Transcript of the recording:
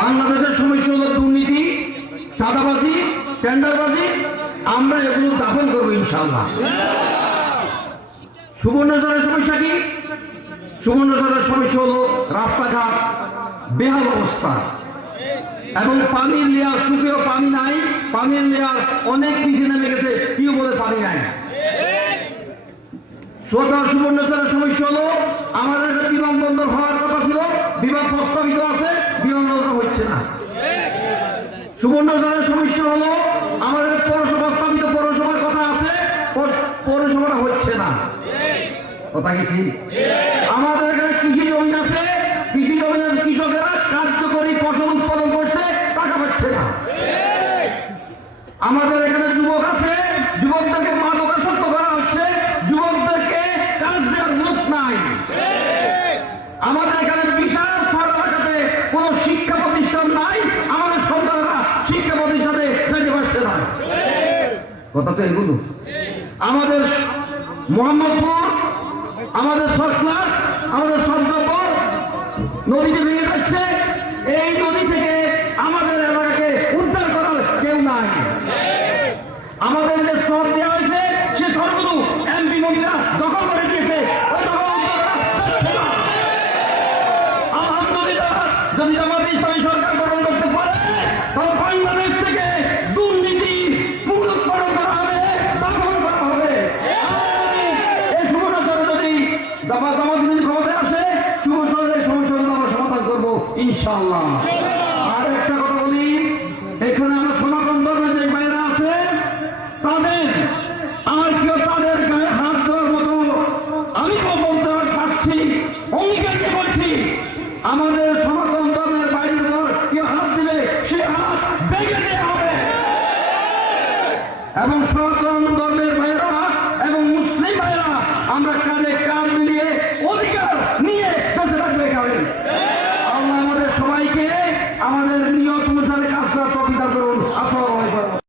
বাংলাদেশের সমস্যা হলো দুর্নীতি, চাঁদাবাজি, টেন্ডারবাজি। আমরা এগুলো দাফন করবো ইনশাআল্লাহ। সুবর্ণচরের সমস্যা কি? সুবর্ণচরের সমস্যা হলো রাস্তাঘাট বেহাল অবস্থা এবং পানির লেয়ার শুকিয়েও পানি নাই, পানির লেয়ার অনেক নিচে নেমে গেছে, কি বলে পানি নাই। সুবর্ণচরের সমস্যা হলো আমাদের একটা বিমানবন্দর হওয়ার কথা ছিল, বিমান প্রস্তাবিত আছে, বিমানবন্দর হচ্ছে না। সুবর্ণচরের সমস্যা হলো আমাদের পৌরসভা স্থাপিত পৌরসভার কথা আছে, পৌরসভাটা হচ্ছে না। কথা কি ঠিক? আমাদের এখানে কৃষি জমি আছে, কৃষি জমির কৃষকেরা কার্যকরী ফসল উৎপাদন করছে, টাকা পাচ্ছে না। আমাদের এখানে যুবক আছে, যুবকদেরকে মাদকাসক্ত করা হচ্ছে, যুবকদেরকে কাজ দেওয়ার লোক নাই। আমাদের এখানে বিশাল ফারাকাতে কোন শিক্ষা প্রতিষ্ঠান নাই, আমাদের সন্তানরা শিক্ষা প্রতিষ্ঠানে যেতে পারছে না। কথা তো এগুলো। আমাদের মোহাম্মদপুর, আমাদের সরকার, আমাদের সন্তানপুর নদীতে ভেঙে যাচ্ছে, এই নদী থেকে আমাদের এলাকাকে উদ্ধার করার কেউ নাই। আমাদের যে স্তর দেওয়া হয়েছে সে স্তরগুলো এমপি মন্ত্রীরা দখল করে দিয়েছে। আলহামদুলিল্লাহ, যদি আমাদের ইসলামী সরকার গঠন করতে পারে তাহলে বাংলাদেশ থেকে দুর্নীতি মূলোৎপাটন করা হবে, দখল করা হবে। এই সুবর্ণচরে যদি জামাত যদি ক্ষমতায় আসে, সুবর্ণচরের সমস্যাগুলো আমরা সমাধান করবো ইনশাআল্লাহ। আর একটা কথা বলি, এখানে আমরা সনাতন ধর্মের যে বাইরে আছে তাদের আর কেউ তাদের গায়ে হাত দেওয়ার মতো আমি বলতে পারছি, অঙ্গীকারকে বলছি, আমাদের সনাতন ধর্মের বাইরের উপর কেউ হাত দিলে সে হাত ভেঙে দেওয়া হবে। এবং সনাতন ধর্মের ভাইরা এবং মুসলিম ভাইরা আমরা কাঁধে কাঁধ মিলিয়ে অধিকার নিয়ে বেঁচে থাকবে। আল্লাহ আমাদের সবাইকে আমাদের নিয়ত অনুসারে কাজ করার তৌফিক দান করুন। আসসালামু আলাইকুম।